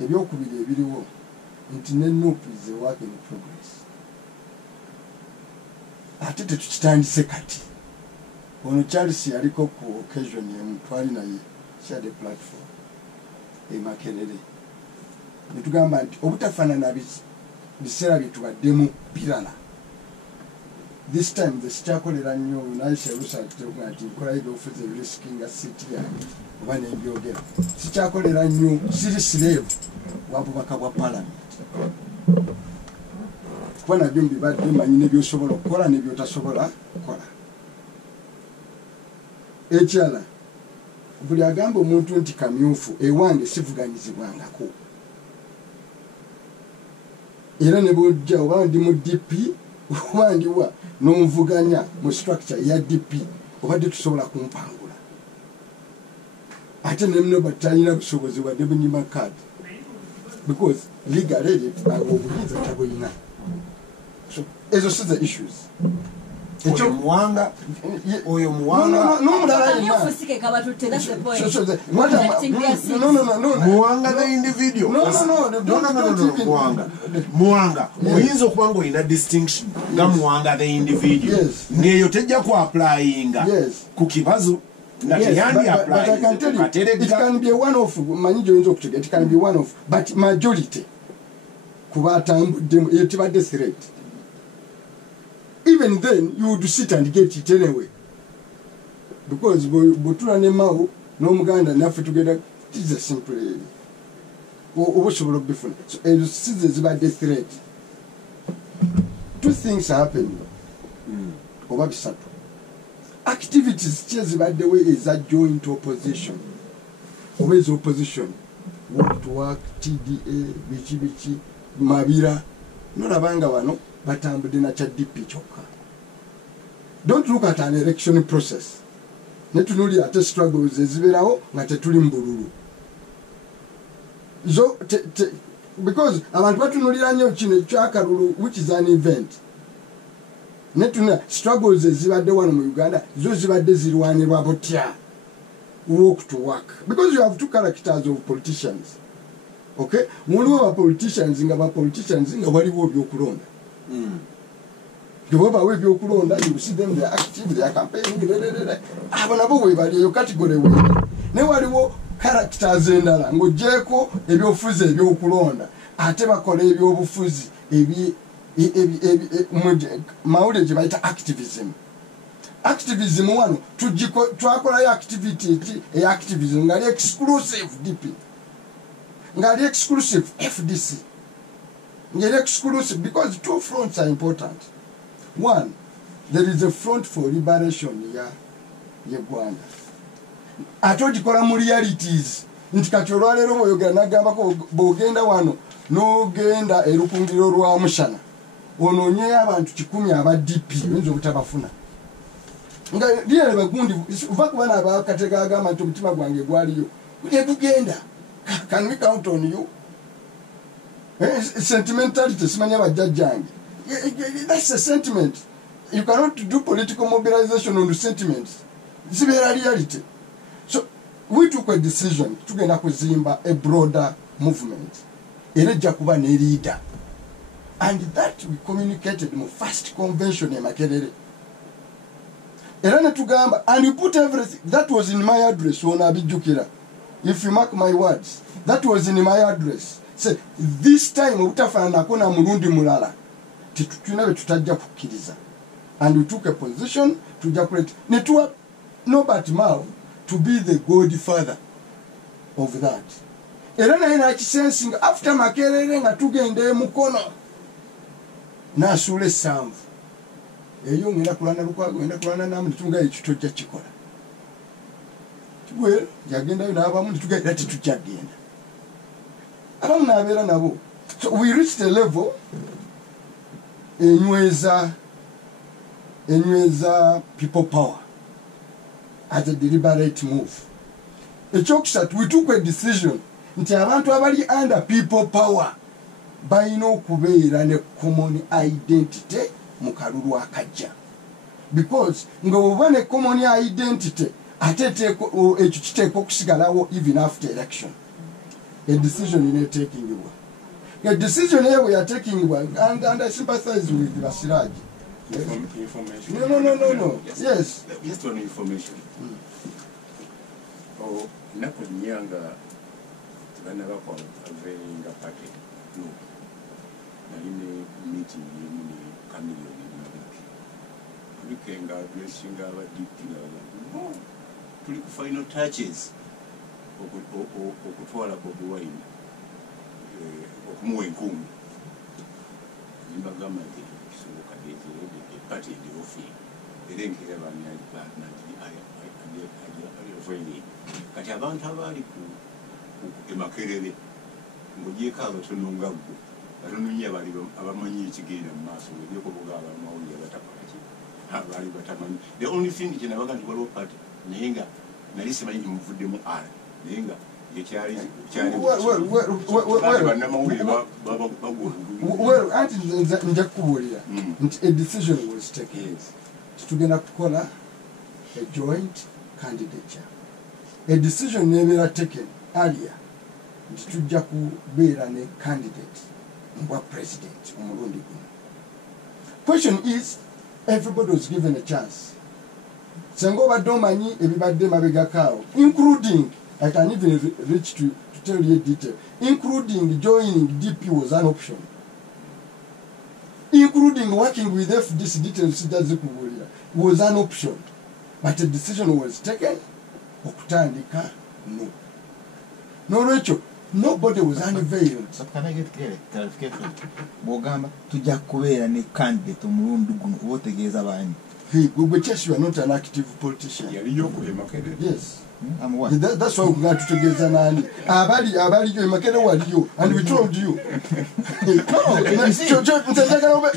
ebyokubiri ebiriwo nti ne NUP is a work in progress. Ate tetukitandise kati. Ono Charles yaliko ku occasion emu twali naye shared a platform e Makerere. Netugamba nti obutafaanana biseera bye tubaddemu birala. This time the sikyakolera nnyo naisha rusatekuga nti nkola ebyobufuzi ebirisikinga siti yange oba n'ebyogera. Sikyakolera nnyo siri slave wabubaka bwa parliament. Kuba nabyo mbibadde manyi nebyosobola okukola nebyotasobola kukola. Ekyala buli agamba omuntu nti kamyufu ewange sivuganyizibwangako. Era ne bw'ojja oba ndi mu DP oba ndiwa n'onvuganya mu structure ya DP obadde tusobola kumpangula. Ate ne muno batalina busobozi wadde bunyima card because legally obuyinza tabulina. So ezo si the issues. Oyo muwanga n'omulala yenna muwanga the individual muwanga oyinza okuba nga olina distinction nga muwanga the individual ng'eyo tejja ku applyinga ku kibazo nga teyandi applying. It can be one of manyi gy'oyinza okutegeka, it can be one of but majority kuba atambuddemu eyo tebadde threat. Even then, you would sit and get it anyway. Because Butula ne Mao, no Muganda, nothing together, it is a simple. What should be different? So, this is about the threat. Two things happen. Activities just about the way is that joint opposition. Always opposition. Work to work, TDA, Bichi, Mabira, no Rabanga Wano. Don't look at an election process. Netunuli ate struggles eziberaho nga tetuli mbululu. So because abantu batunulira nnyo kino kyakalulu which is an event. Netuna struggles ezibadde wano mu Uganda zo zibadde zirwanirwa butya. Walk to work. Because you have two characters of politicians. Okay? Muliwo ba politicians nga waliwo ebyokulonda. You see them, they are active, they are campaigning. Abonabo we bali yo category we. Ne waliwo characters endala ng'ogyeko ebyobufuzi ebyokulonda ate bakola ebyobufuzi mawulire gye bayita activism. Activism wano twakolayo activity activism ngali exclusive DP ngali exclusive FDC. You're exclusive because two fronts are important. One, there is a front for liberation ya Uganda. Atogikola mu realities. Nti kati olwaleero bw'oyogera n'agambako bw'ogenda wano n'ogenda erukungiro lwa Mushana onoonyeyo abantu 100 aba DP oyinza obutabafuna. Nga lyere bagundi uva kuba n'abakateka agamba nti omutima gwange gwaliyo. Gugenda. Can we count on you? Sentimentality, that's a sentiment. You cannot do political mobilization on the sentiments. It's a reality. So we took a decision to get a broader movement. A leader. And that we communicated in the first convention in Makerere. And we put everything that was in my address on Abijukira. If you mark my words, that was in my address. Say, this time utafana kona murundi mulala titunabe tutajja kukkiriza. And we took a position to jaculate netwa Norbert Mao to be the godfather of that. Era naye sensing after Makerere nga tugende mukono nasule samvu eyo ngenda kulana lukwago ngenda kulana namu tunga ekitojja kikola tugwe yagenda yo n'abamu tugenda titujagenda. So we reached a level enyweza people power as a deliberate move. We took a decision nti abantu abali under people power balina okubeera ne common identity mu kalulu akajja. Because nga oba ne common identity ate ekyo kiteekwa okusigalawo even after election. a decision in a taking you. A decision here we are taking one, and I sympathize with Basiraj. Information. No. Yes. Just on information. Oh, nako nyanga tibana bako avenga party. No. Naline meeting ni kamili ni kenga blessing aba DP na tuli ku final touches okutwala Bobi Wine okumuwa enkumu nimbagamba nti kisoboka party ndi ofi erengera bani ali kati abantu abali ku Makerere ng'ogyeko abatono nga ggwe batono nnyo abamanyi ekigenda mu maaso ng'ogyeko bugaba amawulire abali batamanyi. The only thing kye nabaga nti waliwo party naye nga nali simanyi kimuvuddemu ara naye nga anti nja kukubuulira nti a decision was taken titugenda kukola a joint candidature. A decision nebeera taken earlier nti tujja kubeera ne candidate wa president omulundi guno. Question is, everybody was given a chance. Senga obadde omanyi ebibadde mabegakaawo, including, I can even reach to tell you detail, including joining DP was an option. Including working with FDC details was an option. But a decision was taken, okutandika, no. No, Rachel, nobody was unveiled. So can I get clarification? Bogamba, tujja kubeera ne candidate omulundi guno otegeeza baani. Hey, Guguchesh, you are not an active politician. Yes. That's why we got to together. Abali, you and we told you.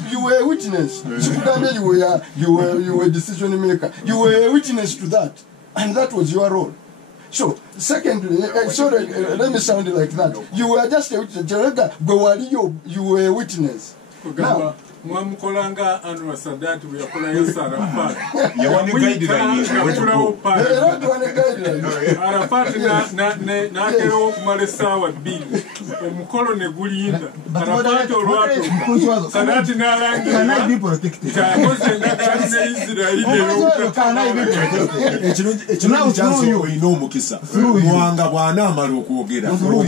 You were a witness. You were a decision maker. You were a witness to that, and that was your role. So, secondly, sorry, let me sound like that. You were just a witness. You were a witness. Now, Mwamukolanga Anwar Sadat we yakola Arafat. Yawane guideline. Arafat na kero kumalesa wa bili. Omukolo ne gulinda. Arafat olwato. Sadat na langi. Can I be protected? Kose ngakane Israeli lero. Can I be protected? Ekino kyanso oyina omukisa. Mwanga bwana amala okwogera. No,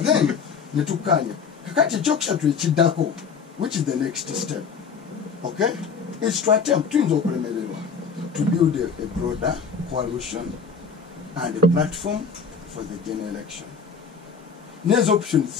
then netukanya kakati chokisha tuichidako, which is the next step. Okay, it's to attempt to build a broader coalition and a platform for the general election. Next options